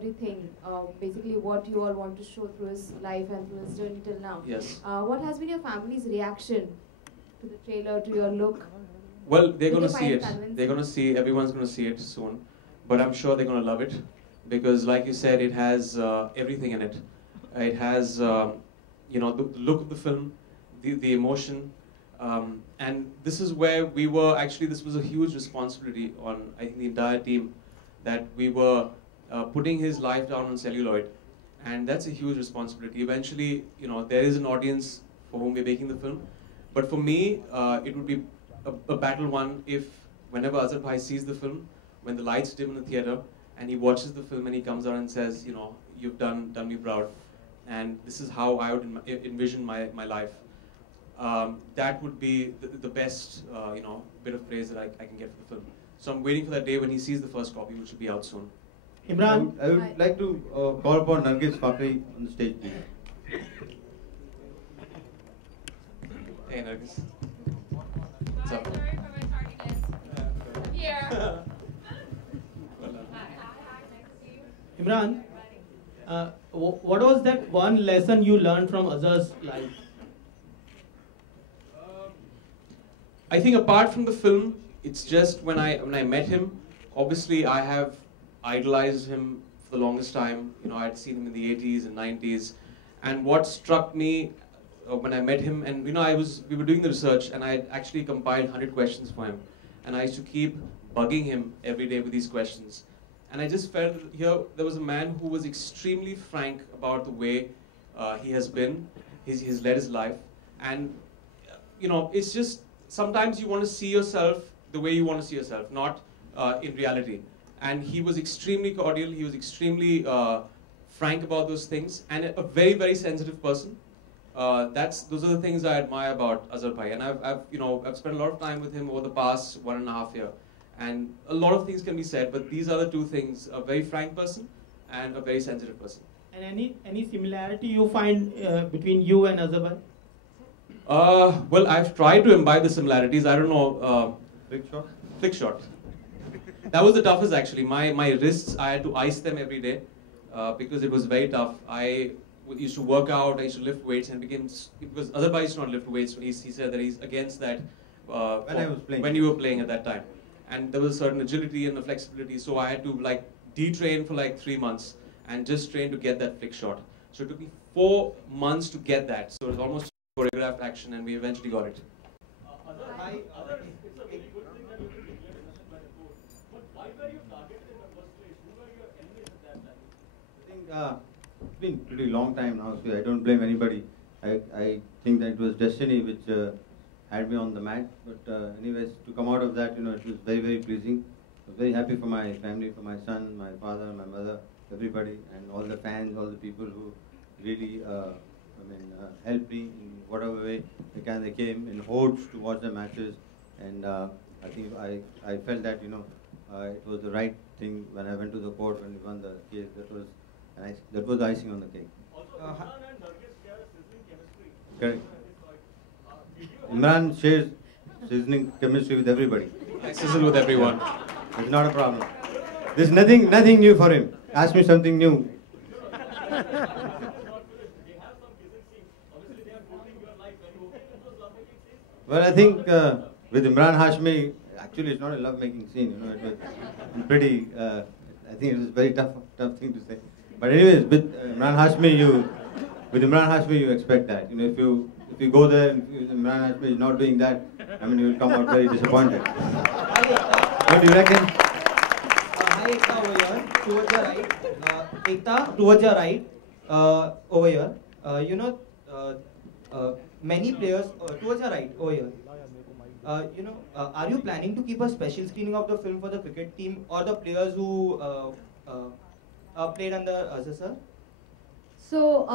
everything, basically what you all want to show through his life and through his journey till now. Yes. What has been your family's reaction to the trailer, to your look? Well, they're going to see it. Convincing? They're going to see, everyone's going to see it soon. But I'm sure they're going to love it. Because like you said, it has everything in it. It has, you know, the look of the film, the emotion. And this is where we were, actually this was a huge responsibility on, I think, the entire team, that we were putting his life down on celluloid. And that's a huge responsibility. Eventually, you know, there is an audience for whom we're making the film. But for me, it would be a battle won if, whenever Azhar bhai sees the film, when the lights dim in the theater, and he watches the film and he comes out and says, you know, you've done me proud. And this is how I would envision my life. That would be the best, you know, bit of praise that I can get for the film. So I'm waiting for that day when he sees the first copy, which will be out soon. Imran, I would like to call upon Nargis Fakri on the stage, please. Hey, Nargis. What's up? Sorry for my tardiness. Here. Imran, what was that one lesson you learned from Azhar's life? I think apart from the film, it's just when I met him, obviously I have idolized him for the longest time. You know, I'd seen him in the 80s and 90s. And what struck me when I met him, and you know, we were doing the research and I had actually compiled 100 questions for him. And I used to keep bugging him every day with these questions. And I just felt here there was a man who was extremely frank about the way he has been, he's led his life. And you know, it's just, sometimes you want to see yourself the way you want to see yourself, not in reality. And he was extremely cordial, he was extremely frank about those things, and a very, very sensitive person. Those are the things I admire about Azhar bhai. And I've spent a lot of time with him over the past 1.5 years. And a lot of things can be said, but these are the two things: a very frank person and a very sensitive person. And any similarity you find between you and Azhar bhai? Well, I've tried to imbibe the similarities. I don't know. Flick shot? Flick shot. That was the toughest, actually. My wrists, I had to ice them every day because it was very tough. I used to work out, I used to lift weights, and because Azhar bhai used to not lift weights. He said that he's against that when you were playing at that time. And there was a certain agility and the flexibility, so I had to like detrain for like 3 months and just train to get that flick shot. So it took me 4 months to get that. So it was almost choreographed action, and we eventually got it. It's been a pretty long time now, so I don't blame anybody. I think that it was destiny which had me on the mat. But anyways, to come out of that, you know, it was very, very pleasing. I was very happy for my family, for my son, my father, my mother, everybody, and all the fans, all the people who really, helped me in whatever way they can. They came in hordes to watch the matches, and I think I felt that, you know, it was the right thing when I went to the court when we won the case. That was the icing on the cake. Correct. Imran shares sizzling chemistry with everybody. I sizzle with everyone. It's not a problem. There's nothing new for him. Ask me something new. Well, I think with Imran Hashmi, actually it's not a love-making scene. You know, it was pretty. I think it was a very tough thing to say. But anyways, with Imran Hashmi, you expect that. You know, if you go there and Imran Hashmi is not doing that, I mean, you will come out very disappointed. What do you reckon? Hi, Ekta over here, towards your right. Ekta, towards your right, over here. You know, many players, towards your right, over here. You know, are you planning to keep a special screening of the film for the cricket team or the players who played under Azhar sir? So,